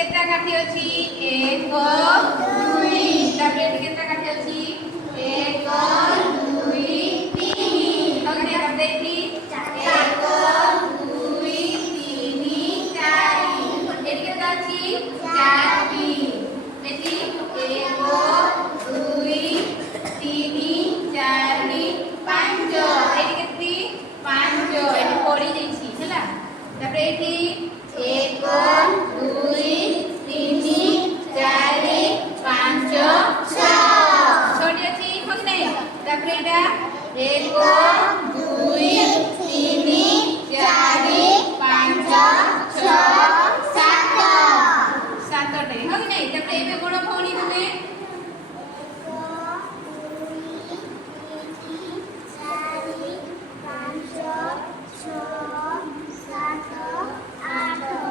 केतना काठी अछि 1 2 तापर एठी केतना काठी अछि 1 2 3 ओके तापर एठी 1 2 3 4 एठी केतना अछि 4 टी एठी 1 2 3 4 5 एठी केतनी 5 एठी पड़ी जाईछि हैला तापर एठी 1 2 3 4 5 6 छोटी अछि कोन नै तापर एटा 1 2 3 4 5 6 7 7 हो नै तापर एबे कोन भौणी तुमे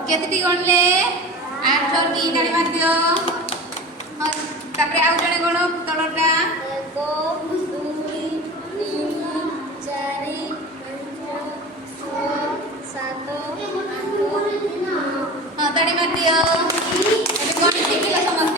केतटी गणले 8 टी गाड़ी मार दियो तापर आउ जणे गण तळटा 1 2 3 4 5 6 7 8 हां ताड़ी मार दियो